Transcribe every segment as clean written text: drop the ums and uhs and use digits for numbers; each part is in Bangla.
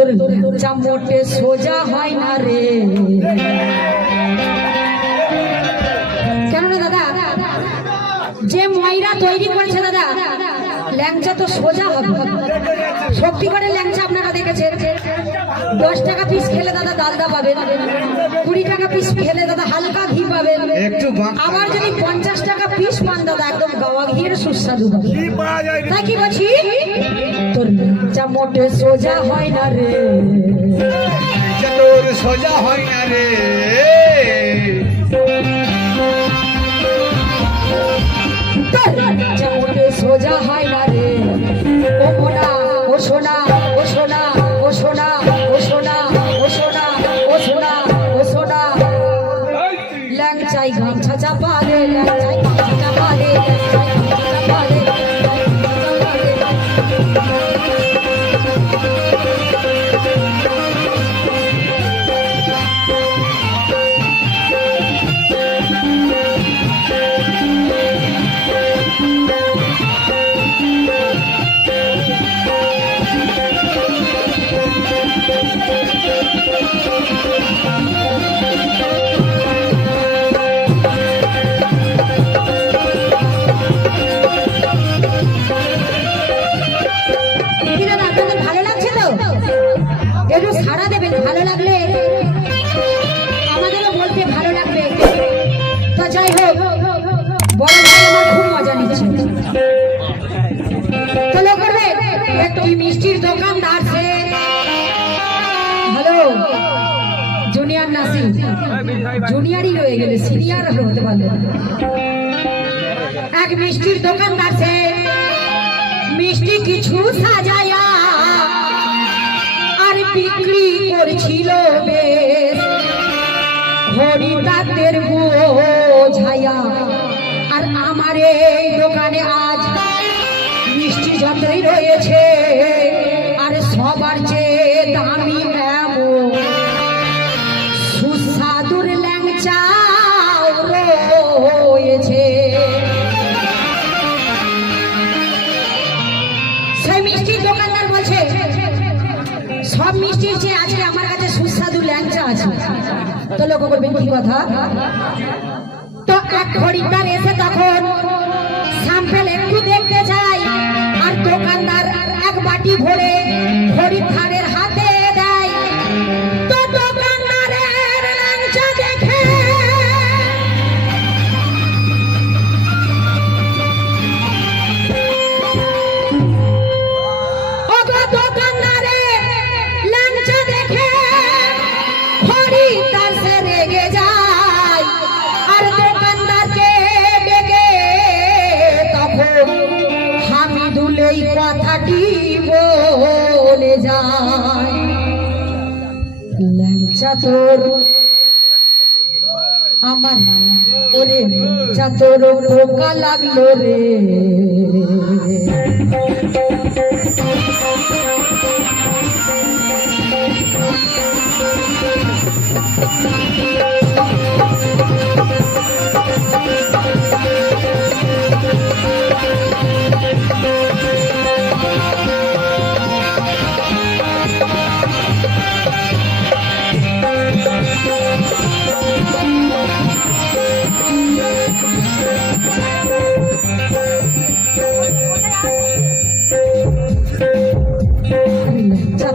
তোর চামটে সোজা হয় না রে। কেননা দাদা যে ময়রা তৈরি করছে দাদা, ল্যাংচা তো সোজা হবে। শক্তিগড়ের ল্যাংচা আপনারা দেখেছেন, 10 টাকা পিস খেলে দাদা ডালদা পাবেন, 20 টাকা পিস খেলে দাদা হালকা ঘি পাবেন, আবার যদি 50 টাকা পিস পান দাদা একদম গাওয়া ঘিয়ের সুস্বাদু পাবেন। তাই কি বলছি, তোর ল্যাংচা মোটে সোজা হয় না রে, তোর সোজা হয় না রে। সোজা হয় না রে। ও মোনা ও সোনা ও সোনা ও সোনা ও সোনা ও সোনা ও সোনা ও সোনা, ল্যাংচাই গামছা চাপা দে, ল্যাংচাই গামছা চাপা দে, ল্যাংচাই গামছা চাপা দে। একটু সাড়া দেবেন, ভালো লাগলে আমাদেরও বলতে ভালো লাগবে। তো যাই হোক, বড় ভাই আমার খুব মজা নিচ্ছে। তো লোক করবে একটি মিষ্টির দোকানদার সে, হ্যালো জুনিয়র নাসি, জুনিয়রই রয়ে গেলে সিনিয়র হতে পারলে। এক মিষ্টির দোকানদার সে মিষ্টি কিছু সাজায়া বিক্রি করছিল বেশ, খরিদ্দারদের বোঝাইয়া। আর আমার এই দোকানে আজ মিষ্টি যতই রয়েছে, আর সবার চেয়ে দামি এমন সুস্বাদুর ল্যাংচা রয়েছে। সেই মিষ্টির দোকানদার বলছে, সব মিষ্টির চেয়ে আজকে আমার কাছে সুস্বাদু ল্যাংচা আছে। তো লোক বলবেন কি কথা। তো এক খরিদ্দার এসে তখন স্যাম্পল একটু দেখতে চাই, আর দোকানদার এক বাটি ভরে খরিদ্দারের হাতে দেয়। তো দোকানদারের ল্যাংচা দেখে কথাটি বলে যায়, ল্যাংচা তোর আমার ওরে ল্যাংচা তোর পোকা লাগলো রে।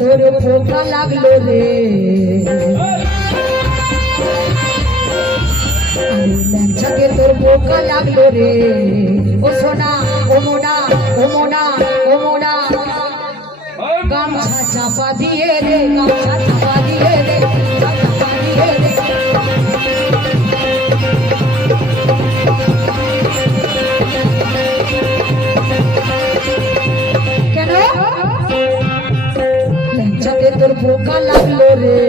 তোর পোকা লাগলো রে, ল্যাংচাকে তোর পোকা লাগলো রে। ও সোনা ও মোনা ও মোনা ও মোনা, গামছা চাপা দিয়ে রে, গামছা চাপা দিয়ে রে, চাপা দিয়ে রে। কেন ল্যাংচাকে তোর পোকা লাগলো রে,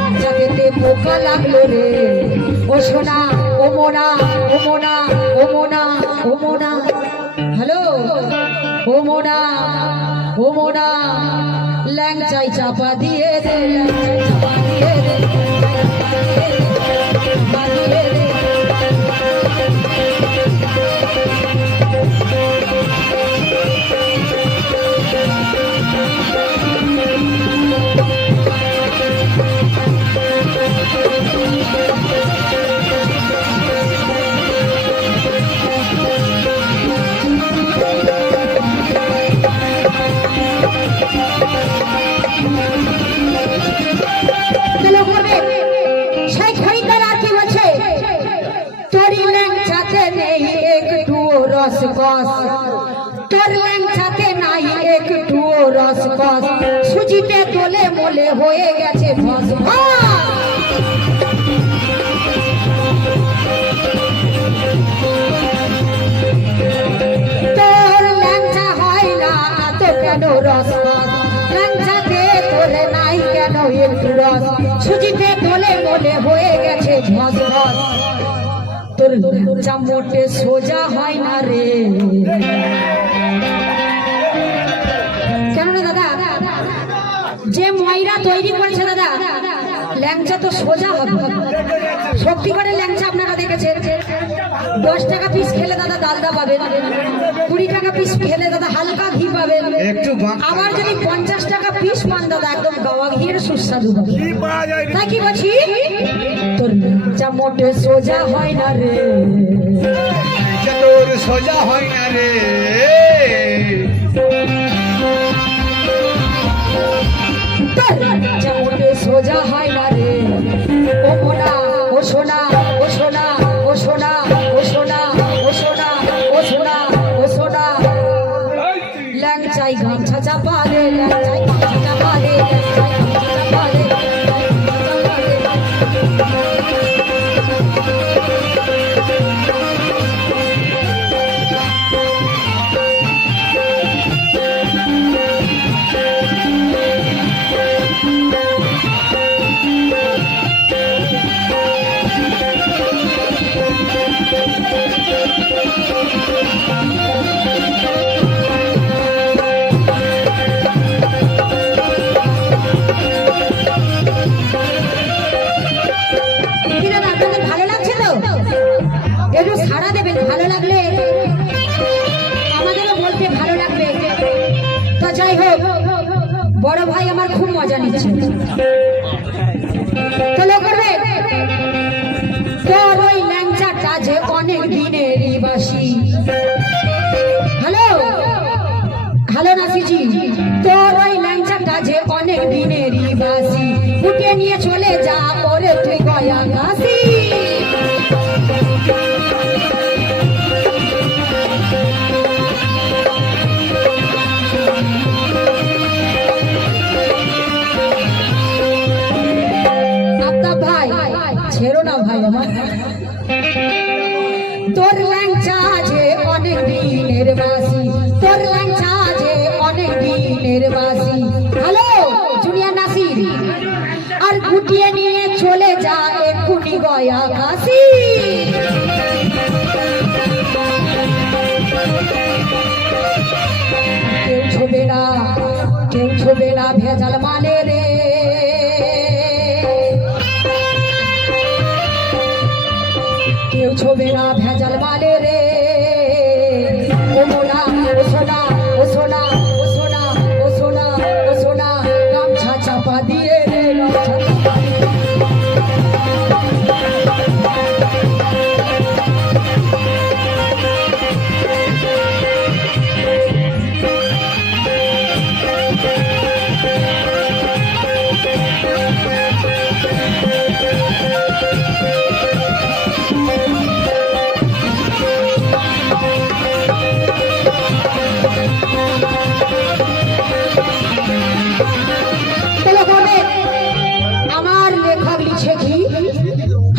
ল্যাংচাকে পোকা লাগলো রে। ও সোনা ও মোনা ও মোনা ও মোনা ও মোনা, হ্যালো ও মোনা ও মোনা, ল্যাংচাই চাপা দিয়ে রে, ল্যাংচাই চাপা দিয়ে রে, চাপা দিয়ে রে। রস কস তোর ল্যাংচাতে নাই একটু রস কস সুজিতে তোলে মোলে হয়ে গেছে ভস তোর ল্যাংচা হয় না এত কেন রস কস ল্যাংচাতে তোলে নাই কেন একটু রস সুজিতে তোলে মোলে হয়ে গেছে ভস ভস তোর ল্যাংচা মোটে সোজা হয় না রে কেন না দাদা যে ময়রা তৈরি করেছে দাদা ল্যাংচা তো সোজা হবে শক্তি করে ল্যাংচা আপনারা দেখেছেন 10 টাকা পিস খেলে দাদা ডালদা পাবেন 20 টাকা পিস খেলে দাদা হালকা ঘি পাবেন আবার যদি 50 টাকা পিস পান দাদা একদম গাওয়া ঘিয়ের সুস্বাদু পাবেন তাই কি বলছি তোর ল্যাংচা মোটে সোজা হয় না রে তোর সোজা হয় না রে সোজা হয় না রে ও মোনা ও সোনা ও সোনা ও সোনা ও সোনা ও সোনা ও সোনা ও সোনা ল্যাংচাই গামছা চাপা রে ল্যাংচাই গামছা চাপা রে ল্যাংচাই গামছা চাপা রে একটু সাড়া দেবেন ভালো লাগলে আমাদেরও বলতে ভালো লাগবে তো যাই হোক বড় ভাই আমার খুব মজা নিচ্ছে তো করবে তোর ওই ল্যাংচাটা যে অনেক দিনেরই বাসি হ্যালো হ্যালো নাসিজি তোর ওই ল্যাংচাটা যে অনেক দিনেরই বাসি উঠে নিয়ে চলে যা ওরে তুই গয়া কাশি ছেড়ো না ভাই আমার তোর ল্যাংচা যে অনেক দিনের বাসি তোর ল্যাংচা যে অনেক দিনের বাসি হ্যালো জুনিয়র নাসির আর গুটিয়ে নিয়ে চলে যা এক্ষুনি গয়া কাশি কেউ ছোবে না ভেজাল মানে রে কেউ ছোবে না ভেজাল মালে রে ও মোনা ও সোনা ও সোনা ও সোনা ও সোনা ও সোনা গামছা চাপা দিয়ে রে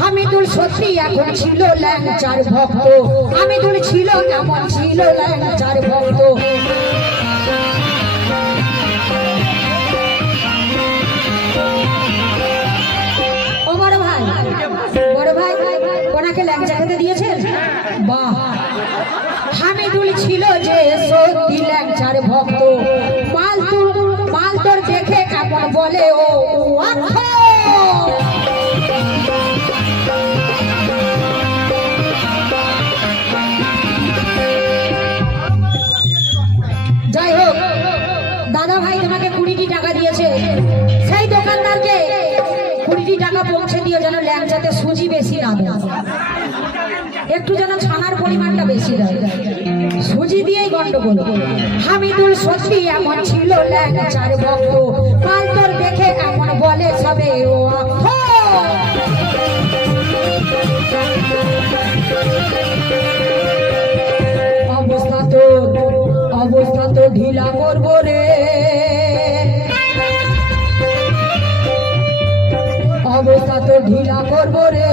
হামিদুল সত্যি এখন ছিল ল্যাংচার ভক্ত হামিদুল ছিল এমন ছিল ল্যাংচার ভক্ত ও বড় ভাই ওনাকে ল্যাংচা খেতে দিয়েছেন বাহ হামিদুল ছিল যে সত্যি ল্যাংচার ভক্ত মাল তোর দেখে কেমন বলে ও যাই হোক দাদা ভাই তোমাকে 20টি টাকা দিয়েছে সেই দোকানদারকে 20টি টাকা পৌঁছে দিও যেন ল্যাংচাতে সুজি বেশি না দেয় একটু যেন ছানার পরিমাণটা বেশি দেয় সুজি দিয়েই গন্ডগোল হামিদুল সত্যি এমন ছিল ল্যাংচার ভক্ত মাল তোর দেখে এমন বলে সবে ও ঢিলা করবো রে, অবস্থা তো ঢিলা করবো রে।